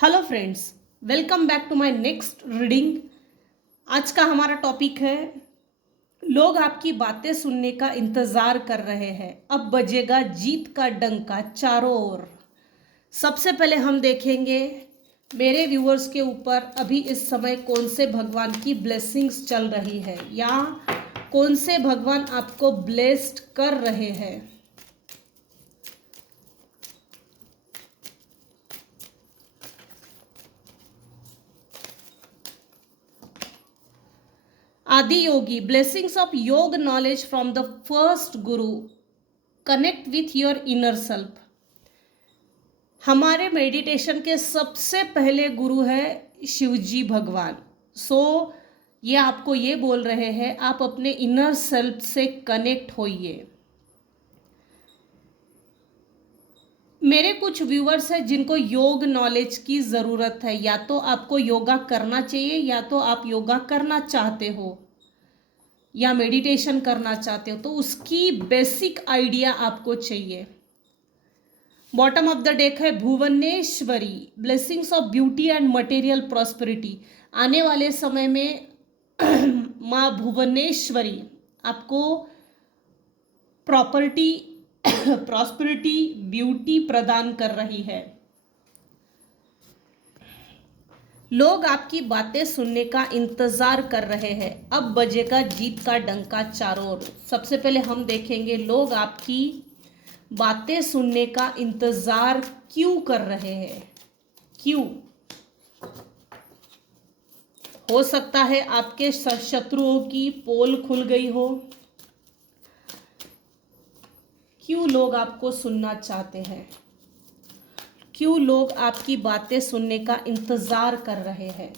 Hello friends, welcome back to my next reading. आज का हमारा टॉपिक है लोग आपकी बातें सुनने का इंतजार कर रहे हैं, अब बजेगा जीत का डंका चारों ओर। सबसे पहले हम देखेंगे मेरे व्यूअर्स के ऊपर अभी इस समय कौन से भगवान की ब्लेसिंग्स चल रही है या कौन से भगवान आपको ब्लेस्ड कर रहे हैं। आदि योगी, ब्लेसिंग्स ऑफ योग knowledge from the first Guru, connect with your inner self. हमारे मेडिटेशन के सबसे पहले गुरु है शिवजी भगवान। ये आपको ये बोल रहे हैं आप अपने इनर सेल्फ से कनेक्ट होइए। मेरे कुछ व्यूअर्स हैं जिनको योग नॉलेज की ज़रूरत है, या तो आपको योगा करना चाहिए या तो आप योगा करना चाहते हो या मेडिटेशन करना चाहते हो, तो उसकी बेसिक आइडिया आपको चाहिए। बॉटम ऑफ द डेक है Bhuvaneshwari, blessings of beauty and material prosperity. आने वाले समय में माँ भुवनेश्वरी आपको प्रॉपर्टी प्रॉस्पेरिटी ब्यूटी प्रदान कर रही है। लोग आपकी बातें सुनने का इंतजार कर रहे हैं, अब बजेगा जीत का डंका चारों ओर। सबसे पहले हम देखेंगे लोग आपकी बातें सुनने का इंतजार क्यों कर रहे हैं। क्यों? हो सकता है आपके शत्रुओं की पोल खुल गई हो। क्यों लोग आपको सुनना चाहते हैं? क्यों लोग आपकी बातें सुनने का इंतजार कर रहे हैं?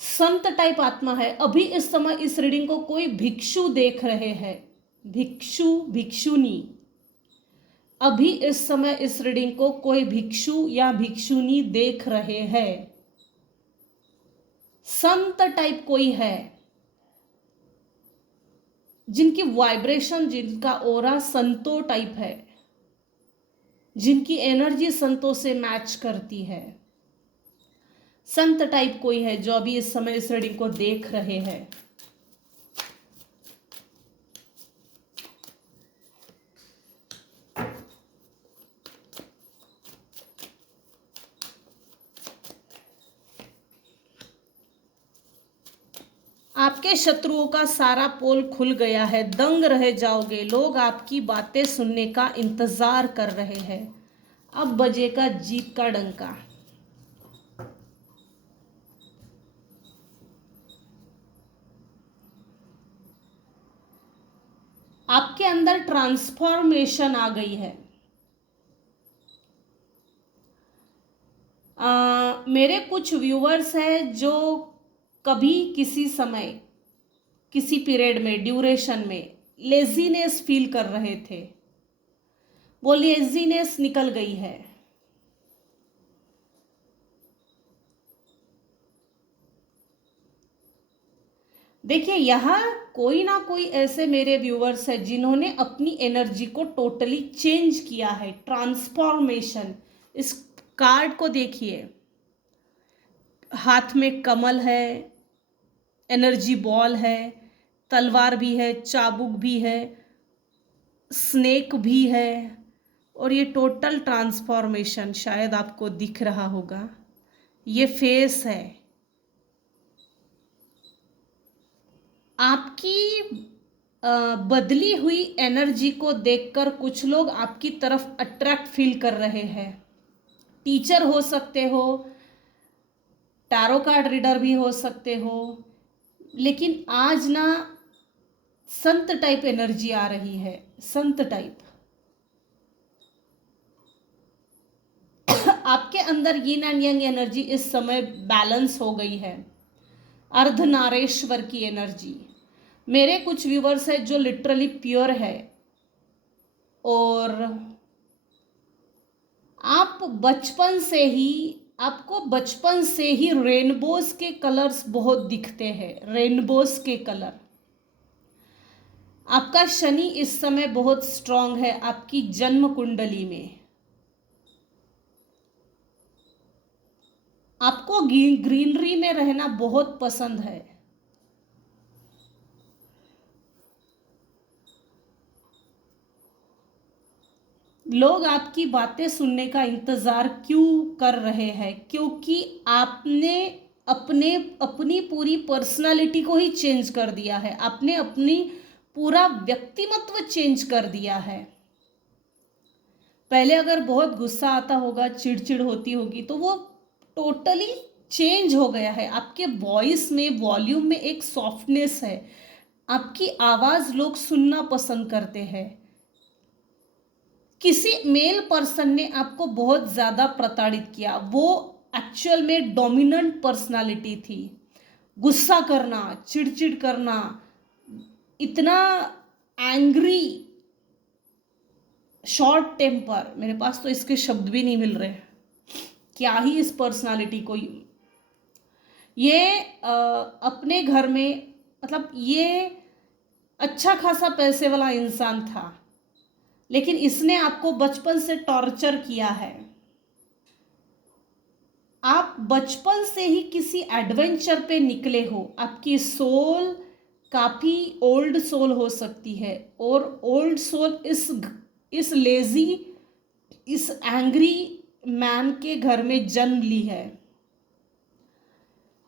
संत टाइप आत्मा है। अभी इस समय इस रीडिंग को कोई भिक्षु देख रहे हैं, भिक्षु भिक्षुनी। अभी इस समय इस रीडिंग को कोई भिक्षु या भिक्षुनी देख रहे हैं। संत टाइप कोई है जिनकी वाइब्रेशन, जिनका ओरा संतो टाइप है, जिनकी एनर्जी संतों से मैच करती है। संत टाइप कोई है जो अभी इस समय इस रीडिंग को देख रहे हैं। आपके शत्रुओं का सारा पोल खुल गया है, दंग रह जाओगे। लोग आपकी बातें सुनने का इंतजार कर रहे हैं, अब बजेगा जीत का डंका। आपके अंदर ट्रांसफॉर्मेशन आ गई है। मेरे कुछ व्यूअर्स हैं जो कभी किसी समय किसी पीरियड में ड्यूरेशन में लेजीनेस फील कर रहे थे, वो लेजीनेस निकल गई है। देखिए, यहाँ कोई ना कोई ऐसे मेरे व्यूअर्स हैं जिन्होंने अपनी एनर्जी को टोटली चेंज किया है, ट्रांसफॉर्मेशन। इस कार्ड को देखिए, हाथ में कमल है, एनर्जी बॉल है, तलवार भी है, चाबुक भी है, स्नेक भी है, और ये टोटल ट्रांसफॉर्मेशन शायद आपको दिख रहा होगा। ये फेस है। आपकी बदली हुई एनर्जी को देखकर कुछ लोग आपकी तरफ अट्रैक्ट फील कर रहे हैं। टीचर हो सकते हो, टैरो कार्ड रीडर भी हो सकते हो, लेकिन आज ना संत टाइप एनर्जी आ रही है। संत टाइप आपके अंदर यिन एंड यंग एनर्जी इस समय बैलेंस हो गई है, अर्धनारेश्वर की एनर्जी। मेरे कुछ व्यूवर्स है जो लिटरली प्योर है, और आपको बचपन से ही रेनबोज के कलर्स बहुत दिखते हैं, रेनबोज के कलर। आपका शनि इस समय बहुत स्ट्रांग है आपकी जन्म कुंडली में। आपको ग्रीनरी में रहना बहुत पसंद है। लोग आपकी बातें सुनने का इंतजार क्यों कर रहे हैं? क्योंकि आपने अपनी पूरी पर्सनालिटी को ही चेंज कर दिया है। आपने अपनी पूरा व्यक्तिमत्व चेंज कर दिया है। पहले अगर बहुत गुस्सा आता होगा, चिड़चिड़ होती होगी, तो वो टोटली चेंज हो गया है। आपके वॉइस में, वॉल्यूम में एक सॉफ्टनेस है। आपकी आवाज लोग सुनना पसंद करते हैं। किसी मेल पर्सन ने आपको बहुत ज्यादा प्रताड़ित किया। वो एक्चुअल में डोमिनेंट पर्सनालिटी थी। गुस्सा करना, चिड़चिड़ करना, इतना एंग्री, शॉर्ट टेम्पर, मेरे पास तो इसके शब्द भी नहीं मिल रहे। क्या ही इस पर्सनालिटी को, ये अपने घर में, मतलब ये अच्छा खासा पैसे वाला इंसान था, लेकिन इसने आपको बचपन से टॉर्चर किया है। आप बचपन से ही किसी एडवेंचर पे निकले हो। आपकी सोल काफी ओल्ड सोल हो सकती है, और ओल्ड सोल इस लेजी, इस एंग्री मैन के घर में जन्म ली है।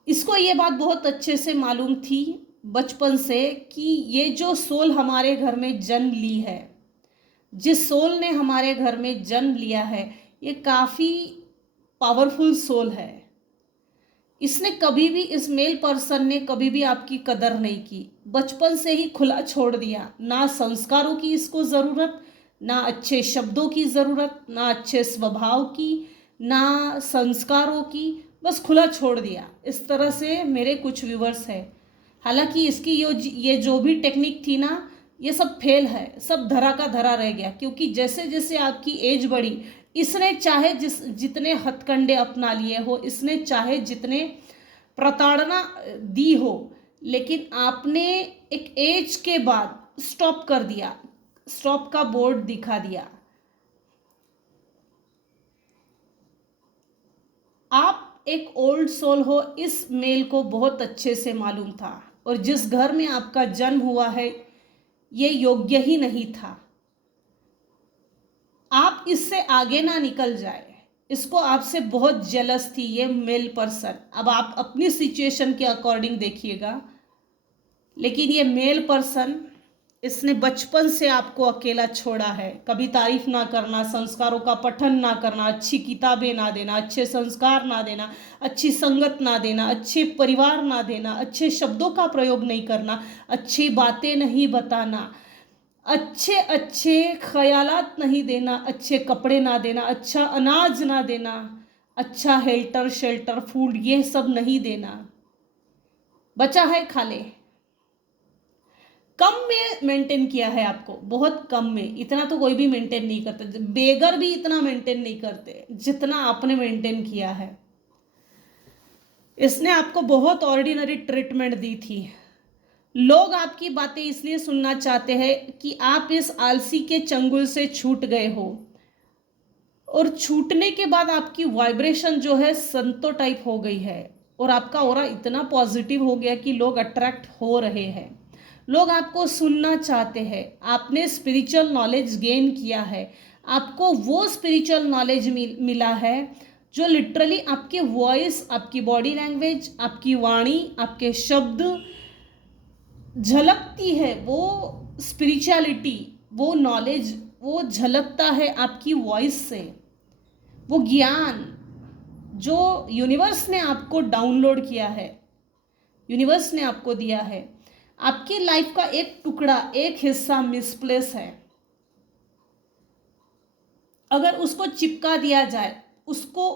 इसको ये बात बहुत अच्छे से मालूम थी बचपन से कि ये जो सोल हमारे घर में जन्म ली है, जिस सोल ने हमारे घर में जन्म लिया है, ये काफ़ी पावरफुल सोल है। इसने कभी भी, इस मेल पर्सन ने कभी भी आपकी कदर नहीं की। बचपन से ही खुला छोड़ दिया। ना संस्कारों की इसको ज़रूरत, ना अच्छे शब्दों की ज़रूरत, ना अच्छे स्वभाव की, ना संस्कारों की, बस खुला छोड़ दिया। इस तरह से मेरे कुछ व्यूवर्स हैं। हालांकि इसकी ये जो भी टेक्निक थी ना, ये सब फेल है, सब धरा का धरा रह गया। क्योंकि जैसे जैसे आपकी एज बढ़ी, इसने चाहे जितने हथकंडे अपना लिए हो, इसने चाहे जितने प्रताड़ना दी हो, लेकिन आपने एक एज के बाद स्टॉप कर दिया, स्टॉप का बोर्ड दिखा दिया। आप एक ओल्ड सोल हो, इस मेल को बहुत अच्छे से मालूम था। और जिस घर में आपका जन्म हुआ है, ये योग्य ही नहीं था। आप इससे आगे ना निकल जाए, इसको आपसे बहुत जेलस थी ये मेल पर्सन। अब आप अपनी सिचुएशन के अकॉर्डिंग देखिएगा। लेकिन ये मेल पर्सन, इसने बचपन से आपको अकेला छोड़ा है। कभी तारीफ ना करना, संस्कारों का पठन ना करना, अच्छी किताबें ना देना, अच्छे संस्कार ना देना, अच्छी संगत ना देना, अच्छे परिवार ना देना, अच्छे शब्दों का प्रयोग नहीं करना, अच्छी बातें नहीं बताना, अच्छे अच्छे ख्यालात नहीं देना, अच्छे कपड़े ना देना, अच्छा अनाज ना देना, अच्छा हेल्टर शेल्टर फूड ये सब नहीं देना। बचा है खा ले। कम में मेंटेन किया है आपको, बहुत कम में। इतना तो कोई भी मेंटेन नहीं करता। बेगर भी इतना मेंटेन नहीं करते जितना आपने मेंटेन किया है। इसने आपको बहुत ऑर्डिनरी ट्रीटमेंट दी थी। लोग आपकी बातें इसलिए सुनना चाहते हैं कि आप इस आलसी के चंगुल से छूट गए हो। और छूटने के बाद आपकी वाइब्रेशन जो है संतो टाइप हो गई है, और आपका ऑरा इतना पॉजिटिव हो गया कि लोग अट्रैक्ट हो रहे हैं। लोग आपको सुनना चाहते हैं। आपने स्पिरिचुअल नॉलेज गेन किया है। आपको वो स्पिरिचुअल नॉलेज मिला है जो लिटरली आपके वॉइस, आपकी बॉडी लैंग्वेज, आपकी वाणी, आपके शब्द झलकती है। वो स्पिरिचुअलिटी, वो नॉलेज, वो झलकता है आपकी वॉइस से। वो ज्ञान जो यूनिवर्स ने आपको डाउनलोड किया है, यूनिवर्स ने आपको दिया है, आपकी लाइफ का एक टुकड़ा, एक हिस्सा मिसप्लेस है। अगर उसको चिपका दिया जाए, उसको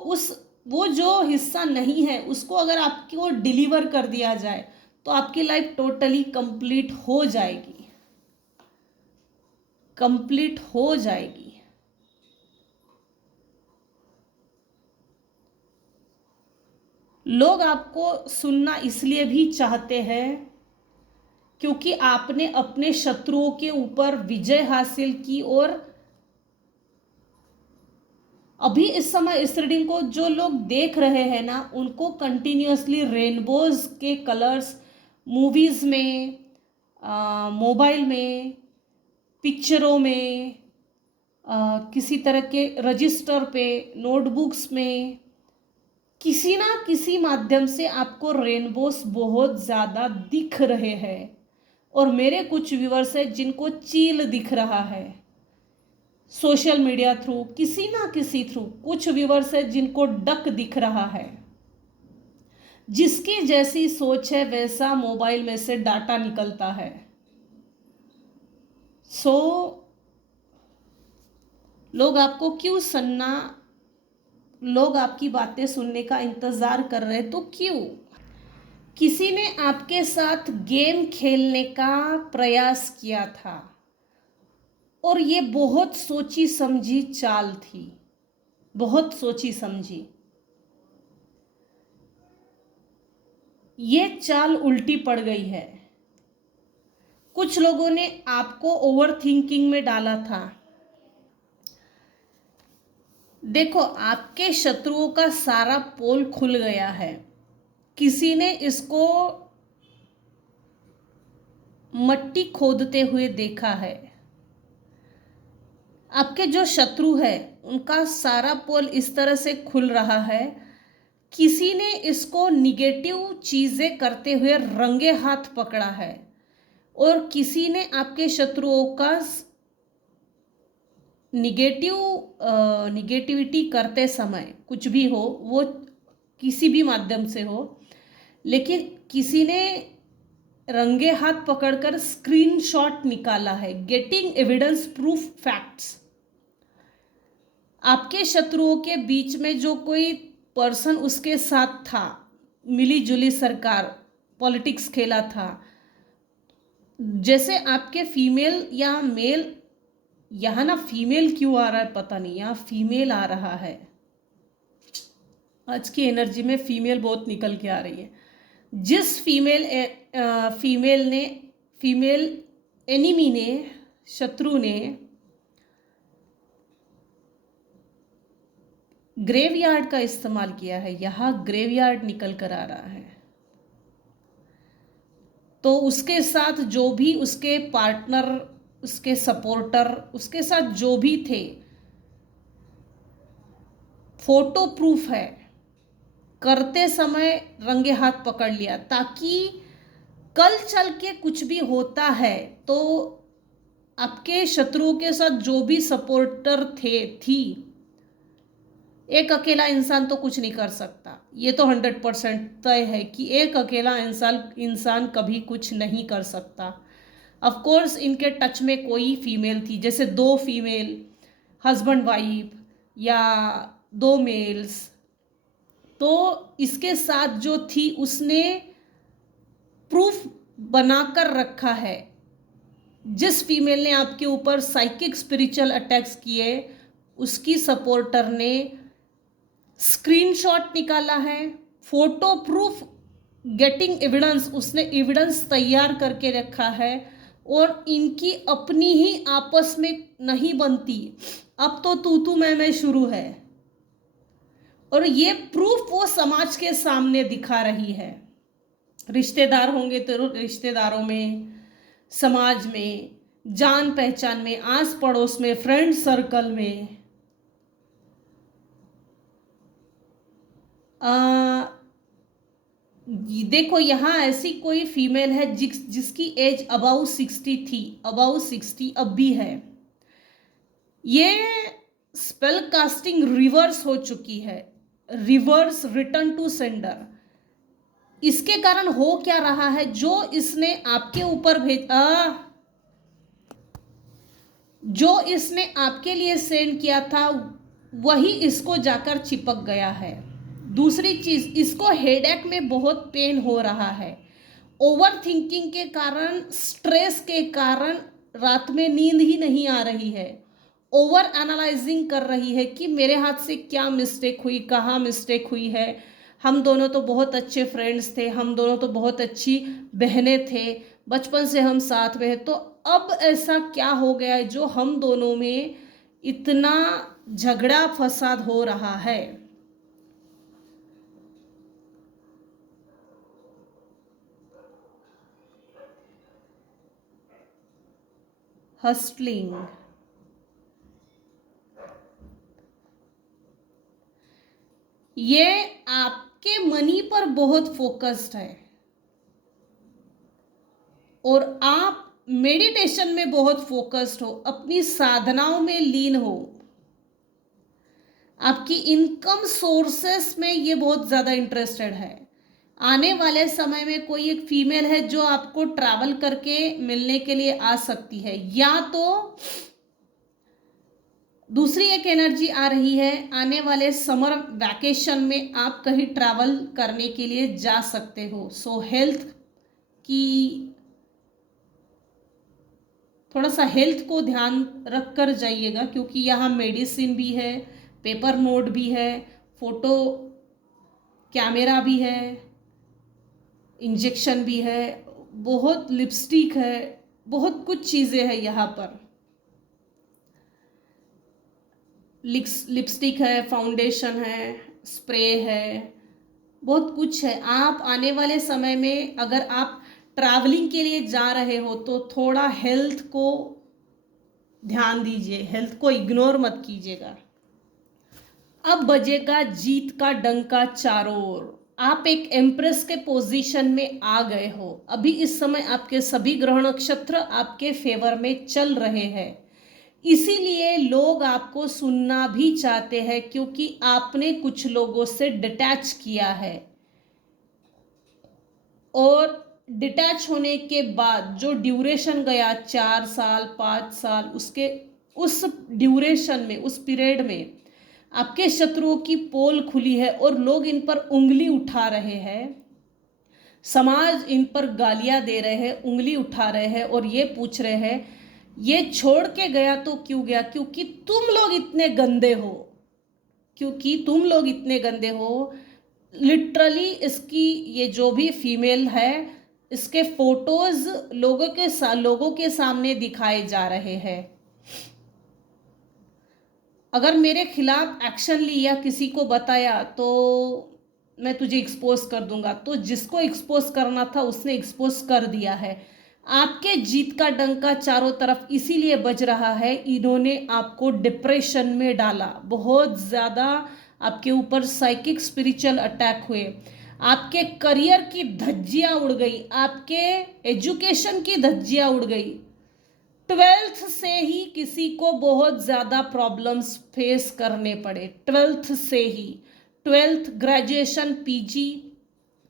वो जो हिस्सा नहीं है उसको अगर आपको डिलीवर कर दिया जाए, तो आपकी लाइफ टोटली कंप्लीट हो जाएगी, कंप्लीट हो जाएगी। लोग आपको सुनना इसलिए भी चाहते हैं क्योंकि आपने अपने शत्रुओं के ऊपर विजय हासिल की। और अभी इस समय इस रीडिंग को जो लोग देख रहे हैं ना, उनको कंटिन्यूअसली रेनबोज के कलर्स मूवीज में, मोबाइल में, पिक्चरों में, किसी तरह के रजिस्टर पे, नोटबुक्स में, किसी ना किसी माध्यम से आपको रेनबोस बहुत ज़्यादा दिख रहे हैं। और मेरे कुछ व्यूअर्स हैं जिनको चील दिख रहा है सोशल मीडिया थ्रू, किसी ना किसी थ्रू। कुछ व्यूअर्स हैं जिनको डक दिख रहा है। जिसकी जैसी सोच है वैसा मोबाइल में से डाटा निकलता है। सो लोग आपको क्यों सुनना, लोग आपकी बातें सुनने का इंतजार कर रहे हैं, तो क्यों? किसी ने आपके साथ गेम खेलने का प्रयास किया था और ये बहुत सोची समझी चाल थी, बहुत सोची समझी। ये चाल उल्टी पड़ गई है। कुछ लोगों ने आपको ओवर थिंकिंग में डाला था। देखो, आपके शत्रुओं का सारा पोल खुल गया है। किसी ने इसको मट्टी खोदते हुए देखा है। आपके जो शत्रु है उनका सारा पोल इस तरह से खुल रहा है। किसी ने इसको निगेटिव चीजें करते हुए रंगे हाथ पकड़ा है और किसी ने आपके शत्रुओं का निगेटिविटी करते समय, कुछ भी हो वो, किसी भी माध्यम से हो, लेकिन किसी ने रंगे हाथ पकड़कर स्क्रीनशॉट निकाला है। Getting evidence, proof, facts. आपके शत्रुओं के बीच में जो कोई पर्सन उसके साथ था, मिली जुली सरकार, पॉलिटिक्स खेला था, जैसे आपके फीमेल या मेल, यहाँ ना फीमेल क्यों आ रहा है पता नहीं, यहाँ फीमेल आ रहा है। आज की एनर्जी में फीमेल बहुत निकल के आ रही है। जिस फीमेल एनिमी ने, शत्रु ने ग्रेवयार्ड का इस्तेमाल किया है, यहाँ ग्रेवयार्ड निकल कर आ रहा है। तो उसके साथ जो भी उसके पार्टनर, उसके सपोर्टर, उसके साथ जो भी थे, फोटो प्रूफ है, करते समय रंगे हाथ पकड़ लिया, ताकि कल चल के कुछ भी होता है तो आपके शत्रुओं के साथ जो भी सपोर्टर थी, एक अकेला इंसान तो कुछ नहीं कर सकता। ये तो 100% तय है कि एक अकेला इंसान कभी कुछ नहीं कर सकता। ऑफ कोर्स इनके टच में कोई फीमेल थी, जैसे 2 फीमेल, हस्बैंड वाइफ, या 2 मेल्स। तो इसके साथ जो थी उसने प्रूफ बनाकर रखा है। जिस फीमेल ने आपके ऊपर साइकिक स्पिरिचुअल अटैक्स किए, उसकी सपोर्टर ने स्क्रीनशॉट निकाला है, फोटो प्रूफ, गेटिंग एविडेंस, उसने एविडेंस तैयार करके रखा है। और इनकी अपनी ही आपस में नहीं बनती, अब तो तू मैं शुरू है। और ये प्रूफ वो समाज के सामने दिखा रही है। रिश्तेदार होंगे तो रिश्तेदारों में, समाज में, जान पहचान में, आस पड़ोस में, फ्रेंड सर्कल में। देखो, यहाँ ऐसी कोई फीमेल है जिसकी एज अबाउ 60 थी, अबाउ 60 अब भी है। ये स्पेल कास्टिंग रिवर्स हो चुकी है, रिवर्स, रिटर्न टू सेंडर। इसके कारण हो क्या रहा है, जो इसने आपके ऊपर जो इसने आपके लिए सेंड किया था वही इसको जाकर चिपक गया है। दूसरी चीज, इसको हेडेक में बहुत पेन हो रहा है। ओवर थिंकिंग के कारण, स्ट्रेस के कारण रात में नींद ही नहीं आ रही है। ओवर एनालाइजिंग कर रही है कि मेरे हाथ से क्या मिस्टेक हुई, कहाँ मिस्टेक हुई है। हम दोनों तो बहुत अच्छे फ्रेंड्स थे, हम दोनों तो बहुत अच्छी बहनें थे, बचपन से हम साथ में हैं, तो अब ऐसा क्या हो गया है जो हम दोनों में इतना झगड़ा फसाद हो रहा है। हस्टलिंग, ये आपके मनी पर बहुत फोकस्ड है और आप मेडिटेशन में बहुत फोकस्ड हो, अपनी साधनाओं में लीन हो, आपकी इनकम सोर्सेस में ये बहुत ज़्यादा इंटरेस्टेड है। आने वाले समय में कोई एक फीमेल है जो आपको ट्रैवल करके मिलने के लिए आ सकती है, या तो दूसरी एक एनर्जी आ रही है, आने वाले समर वैकेशन में आप कहीं ट्रैवल करने के लिए जा सकते हो। सो हेल्थ की, थोड़ा सा हेल्थ को ध्यान रख कर जाइएगा, क्योंकि यहाँ मेडिसिन भी है, पेपर नोट भी है, फोटो कैमरा भी है, इंजेक्शन भी है, बहुत लिपस्टिक है, बहुत कुछ चीज़ें हैं यहाँ पर। लिपस्टिक है, फाउंडेशन है, स्प्रे है, बहुत कुछ है। आप आने वाले समय में अगर आप ट्रैवलिंग के लिए जा रहे हो तो थोड़ा हेल्थ को ध्यान दीजिए, हेल्थ को इग्नोर मत कीजिएगा। अब बजेगा जीत का डंका चारों ओर। आप एक एम्प्रेस के पोजीशन में आ गए हो। अभी इस समय आपके सभी ग्रह नक्षत्र आपके फेवर में चल रहे हैं, इसीलिए लोग आपको सुनना भी चाहते हैं, क्योंकि आपने कुछ लोगों से डिटैच किया है। और डिटैच होने के बाद जो ड्यूरेशन गया 4 साल 5 साल, उसके उस ड्यूरेशन में, उस पीरियड में आपके शत्रुओं की पोल खुली है और लोग इन पर उंगली उठा रहे हैं। समाज इन पर गालियां दे रहे हैं, उंगली उठा रहे हैं और ये पूछ रहे हैं ये छोड़ के गया तो क्यों गया, क्योंकि तुम लोग इतने गंदे हो, क्योंकि तुम लोग इतने गंदे हो। लिटरली इसकी, ये जो भी फीमेल है, इसके फोटोज लोगों के सामने दिखाए जा रहे हैं। अगर मेरे खिलाफ एक्शन लिया, किसी को बताया, तो मैं तुझे एक्सपोज कर दूंगा। तो जिसको एक्सपोज करना था उसने एक्सपोज कर दिया है। आपके जीत का डंका चारों तरफ इसीलिए बज रहा है, इन्होंने आपको डिप्रेशन में डाला, बहुत ज़्यादा आपके ऊपर साइकिक स्पिरिचुअल अटैक हुए, आपके करियर की धज्जियां उड़ गई, आपके एजुकेशन की धज्जियां उड़ गई। 12th से ही किसी को बहुत ज़्यादा प्रॉब्लम्स फेस करने पड़े, 12th से ही, 12th ग्रेजुएशन पीजी,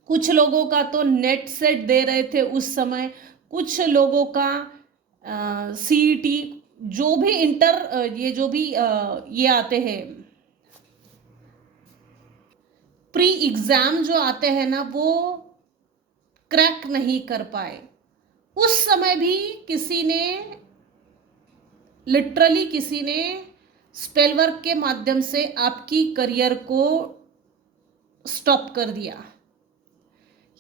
कुछ लोगों का तो नेट सेट दे रहे थे उस समय, कुछ लोगों का सीईटी, जो भी इंटर, ये जो भी ये आते हैं प्री एग्ज़ाम जो आते हैं ना, वो क्रैक नहीं कर पाए। उस समय भी किसी ने, लिटरली किसी ने स्पेल वर्क के माध्यम से आपकी करियर को स्टॉप कर दिया।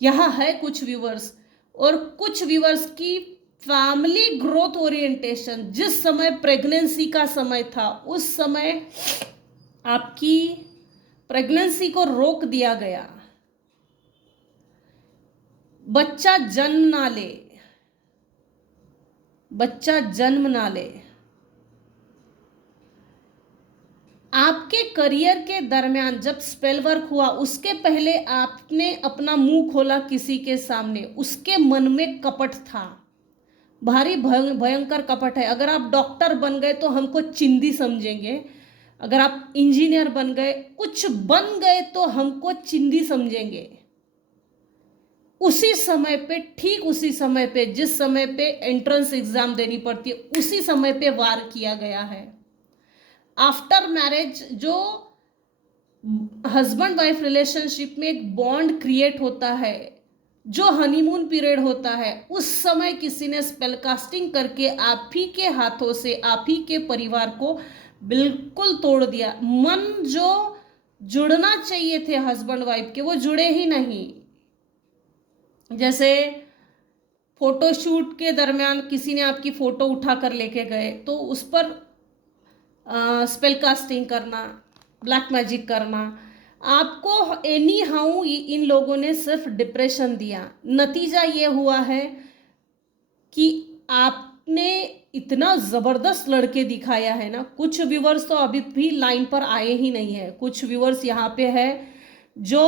यहाँ है कुछ व्यूवर्स, और कुछ व्यूवर्स की फैमिली ग्रोथ ओरिएंटेशन, जिस समय प्रेगनेंसी का समय था उस समय आपकी प्रेगनेंसी को रोक दिया गया, बच्चा जन्म ना ले, बच्चा जन्म ना ले। आपके करियर के दरमियान जब स्पेल वर्क हुआ, उसके पहले आपने अपना मुंह खोला किसी के सामने, उसके मन में कपट था, भारी भयंकर कपट है। अगर आप डॉक्टर बन गए तो हमको चिंदी समझेंगे, अगर आप इंजीनियर बन गए, कुछ बन गए तो हमको चिंदी समझेंगे। उसी समय पे, ठीक उसी समय पे, जिस समय पे एंट्रेंस एग्जाम देनी पड़ती है, उसी समय पे वार किया गया है। आफ्टर मैरिज जो हस्बैंड वाइफ रिलेशनशिप में एक बॉन्ड क्रिएट होता है, जो हनीमून पीरियड होता है, उस समय किसी ने स्पेल कास्टिंग करके आप ही के हाथों से, आप ही के परिवार को बिल्कुल तोड़ दिया। मन जो जुड़ना चाहिए थे हस्बैंड वाइफ के, वो जुड़े ही नहीं। जैसे फोटोशूट के दरमियान किसी ने आपकी फ़ोटो उठा कर लेके गए तो उस पर स्पेल कास्टिंग करना, ब्लैक मैजिक करना, आपको एनी हाउ इन लोगों ने सिर्फ डिप्रेशन दिया। नतीजा ये हुआ है कि आपने इतना ज़बरदस्त लड़के दिखाया है ना, कुछ व्यूवर्स तो अभी भी लाइन पर आए ही नहीं है। कुछ व्यूवर्स यहाँ पे है जो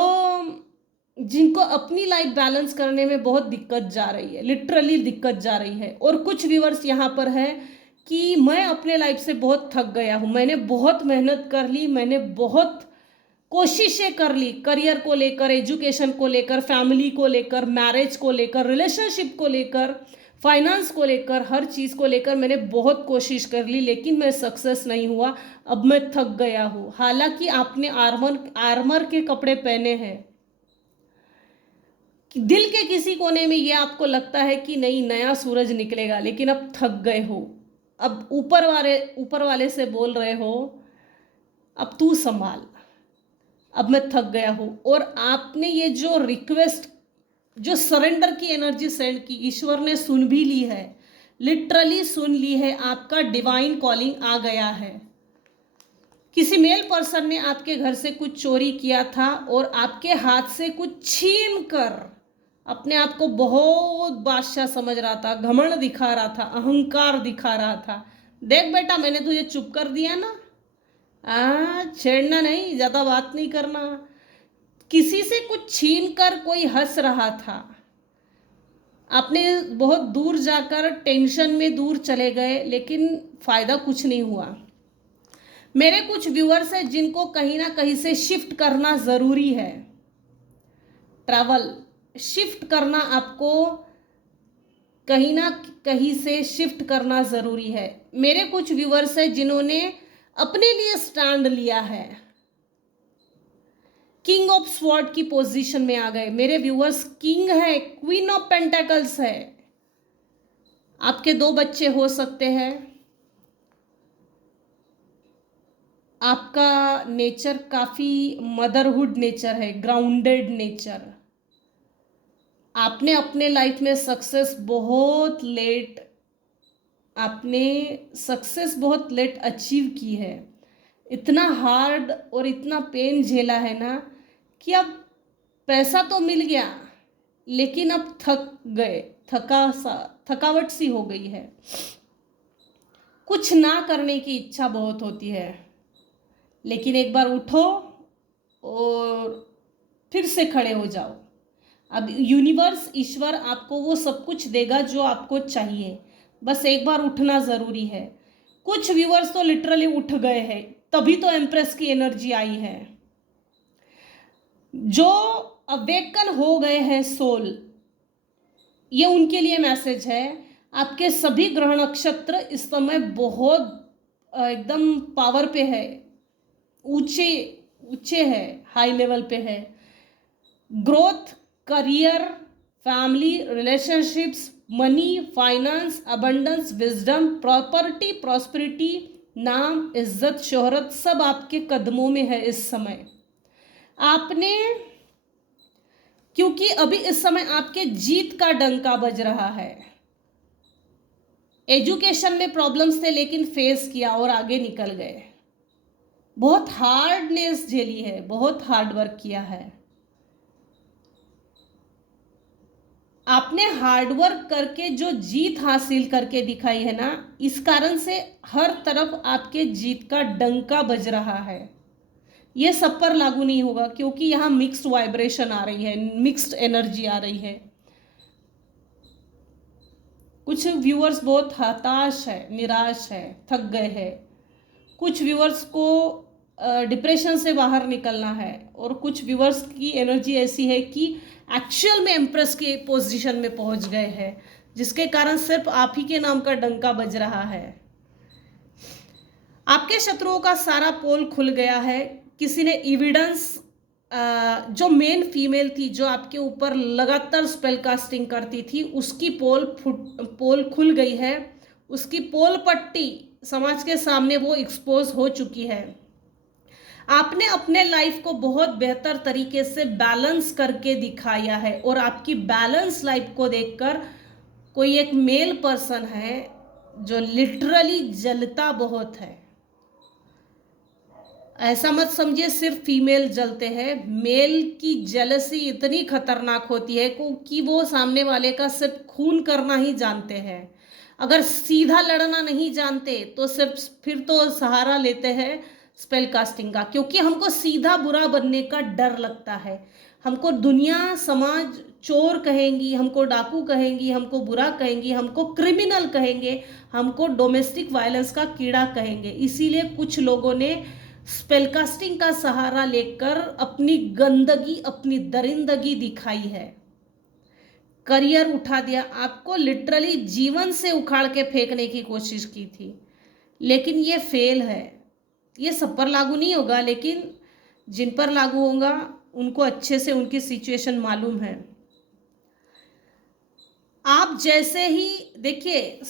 जिनको अपनी लाइफ बैलेंस करने में बहुत दिक्कत जा रही है, लिटरली दिक्कत जा रही है। और कुछ व्यूवर्स यहाँ पर है कि मैं अपने लाइफ से बहुत थक गया हूँ, मैंने बहुत मेहनत कर ली, मैंने बहुत कोशिशें कर ली, करियर को लेकर, एजुकेशन को लेकर, फैमिली को लेकर, मैरिज को लेकर, रिलेशनशिप को लेकर, फाइनेंस को लेकर, हर चीज़ को लेकर मैंने बहुत कोशिश कर ली, लेकिन मैं सक्सेस नहीं हुआ। अब मैं थक गया हूँ। हालांकि आपने आर्मर के कपड़े पहने हैं, दिल के किसी कोने में ये आपको लगता है कि नहीं, नया सूरज निकलेगा, लेकिन अब थक गए हो। अब ऊपर वाले से बोल रहे हो अब तू संभाल, अब मैं थक गया हूँ। और आपने ये जो रिक्वेस्ट, जो सरेंडर की एनर्जी सेंड की, ईश्वर ने सुन भी ली है, लिटरली सुन ली है। आपका डिवाइन कॉलिंग आ गया है। किसी मेल पर्सन ने आपके घर से कुछ चोरी किया था और आपके हाथ से कुछ छीन कर अपने आप को बहुत बादशाह समझ रहा था, घमंड दिखा रहा था, अहंकार दिखा रहा था। देख बेटा, मैंने तुझे चुप कर दिया ना, छेड़ना नहीं, ज़्यादा बात नहीं करना। किसी से कुछ छीन कर कोई हंस रहा था, आपने बहुत दूर जाकर टेंशन में दूर चले गए, लेकिन फ़ायदा कुछ नहीं हुआ। मेरे कुछ व्यूअर्स हैं जिनको कहीं ना कहीं से शिफ्ट करना ज़रूरी है। ट्रैवल शिफ्ट करना, आपको कहीं ना कहीं से शिफ्ट करना ज़रूरी है। मेरे कुछ व्यूअर्स हैं जिन्होंने अपने लिए स्टैंड लिया है, किंग ऑफ स्वॉर्ड की पोजीशन में आ गए। मेरे व्यूअर्स किंग है, क्वीन ऑफ पेंटेकल्स है। आपके 2 बच्चे हो सकते हैं। आपका नेचर काफ़ी मदरहुड नेचर है, ग्राउंडेड नेचर। आपने अपने लाइफ में सक्सेस बहुत लेट अचीव की है। इतना हार्ड और इतना पेन झेला है ना कि अब पैसा तो मिल गया, लेकिन अब थक गए, थकावट सी हो गई है। कुछ ना करने की इच्छा बहुत होती है, लेकिन एक बार उठो और फिर से खड़े हो जाओ। अब यूनिवर्स, ईश्वर आपको वो सब कुछ देगा जो आपको चाहिए, बस एक बार उठना ज़रूरी है। कुछ व्यूअर्स तो लिटरली उठ गए हैं, तभी तो एम्प्रेस की एनर्जी आई है। जो अवेकन हो गए हैं सोल, ये उनके लिए मैसेज है। आपके सभी ग्रह नक्षत्र इस समय बहुत एकदम पावर पे है, ऊंचे है, हाई लेवल पे है। Growth, career, family, relationships, money, finance, abundance, wisdom, property, prosperity, नाम, इज्जत, शोहरत, सब आपके कदमों में है इस समय। आपने, क्योंकि अभी इस समय आपके जीत का डंका बज रहा है। एजुकेशन में प्रॉब्लम्स थे, लेकिन फेस किया और आगे निकल गए। बहुत हार्डनेस झेली है, बहुत हार्ड वर्क किया है। आपने हार्डवर्क करके जो जीत हासिल करके दिखाई है ना, इस कारण से हर तरफ आपके जीत का डंका बज रहा है। ये सब पर लागू नहीं होगा, क्योंकि यहाँ मिक्स्ड वाइब्रेशन आ रही है, मिक्स्ड एनर्जी आ रही है। कुछ व्यूअर्स बहुत हताश है, निराश है, थक गए हैं। कुछ व्यूअर्स को डिप्रेशन से बाहर निकलना है, और कुछ व्यूअर्स की एनर्जी ऐसी है कि एक्चुअल में एम्प्रेस के पोजीशन में पहुंच गए हैं, जिसके कारण सिर्फ आप ही के नाम का डंका बज रहा है। आपके शत्रुओं का सारा पोल खुल गया है। किसी ने एविडेंस, जो मेन फीमेल थी, जो आपके ऊपर लगातार स्पेल कास्टिंग करती थी, उसकी पोल खुल गई है। उसकी पोल पट्टी समाज के सामने वो एक्सपोज हो चुकी है। आपने अपने लाइफ को बहुत बेहतर तरीके से बैलेंस करके दिखाया है, और आपकी बैलेंस लाइफ को देखकर कोई एक मेल पर्सन है जो लिटरली जलता बहुत है। ऐसा मत समझिए सिर्फ फीमेल जलते हैं, मेल की जेलसी इतनी खतरनाक होती है कि वो सामने वाले का सिर्फ खून करना ही जानते हैं। अगर सीधा लड़ना नहीं जानते तो सिर्फ फिर तो सहारा लेते हैं स्पेल कास्टिंग का, क्योंकि हमको सीधा बुरा बनने का डर लगता है। हमको दुनिया समाज चोर कहेंगी, हमको डाकू कहेंगी, हमको बुरा कहेंगी, हमको क्रिमिनल कहेंगे, हमको डोमेस्टिक वायलेंस का कीड़ा कहेंगे। इसीलिए कुछ लोगों ने स्पेलकास्टिंग का सहारा लेकर अपनी गंदगी, अपनी दरिंदगी दिखाई है, करियर उठा दिया, आपको लिटरली जीवन से उखाड़ के फेंकने की कोशिश की थी, लेकिन ये फेल है। ये सब पर लागू नहीं होगा, लेकिन जिन पर लागू होगा उनको अच्छे से उनकी सिचुएशन मालूम है। आप जैसे ही देखिए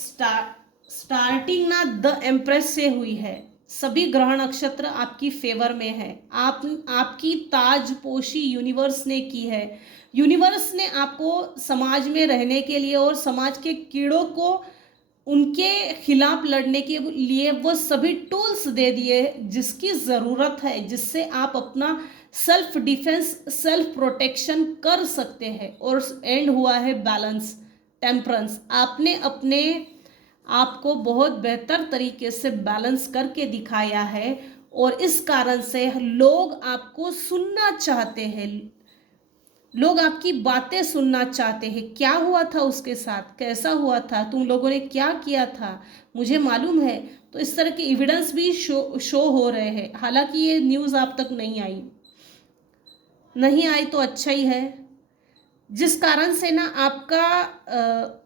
स्टार्टिंग ना द एम्प्रेस से हुई है, सभी ग्रह नक्षत्र आपकी फेवर में है, आपकी ताजपोशी यूनिवर्स ने की है। यूनिवर्स ने आपको समाज में रहने के लिए और समाज के कीड़ों को उनके खिलाफ लड़ने के लिए वो सभी टूल्स दे दिए जिसकी ज़रूरत है, जिससे आप अपना सेल्फ डिफेंस, सेल्फ प्रोटेक्शन कर सकते हैं। और एंड हुआ है बैलेंस, टेम्परेंस। आपने अपने आपको बहुत बेहतर तरीके से बैलेंस करके दिखाया है, और इस कारण से लोग आपको सुनना चाहते हैं, लोग आपकी बातें सुनना चाहते हैं। क्या हुआ था उसके साथ, कैसा हुआ था, तुम लोगों ने क्या किया था, मुझे मालूम है। तो इस तरह के एविडेंस भी शो हो रहे हैं। हालांकि ये न्यूज़ आप तक नहीं आई तो अच्छा ही है, जिस कारण से ना आपका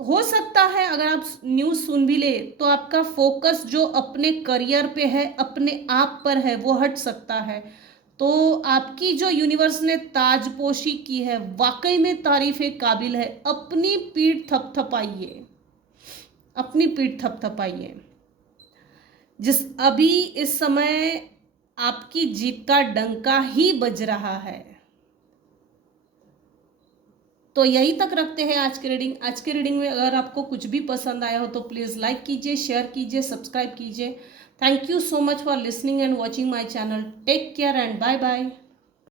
हो सकता है अगर आप न्यूज़ सुन भी ले तो आपका फोकस जो अपने करियर पे है, अपने आप पर है, वो हट सकता है। तो आपकी जो यूनिवर्स ने ताजपोशी की है वाकई में तारीफ़े काबिल है। अपनी पीठ थपथपाइए, अपनी पीठ थपथपाइए। जिस अभी इस समय आपकी जीत का डंका ही बज रहा है। तो यही तक रखते हैं आज की रीडिंग। आज की रीडिंग में अगर आपको कुछ भी पसंद आया हो तो प्लीज़ लाइक कीजिए, शेयर कीजिए, सब्सक्राइब कीजिए। Thank you so much for listening and watching my channel. Take care and bye bye.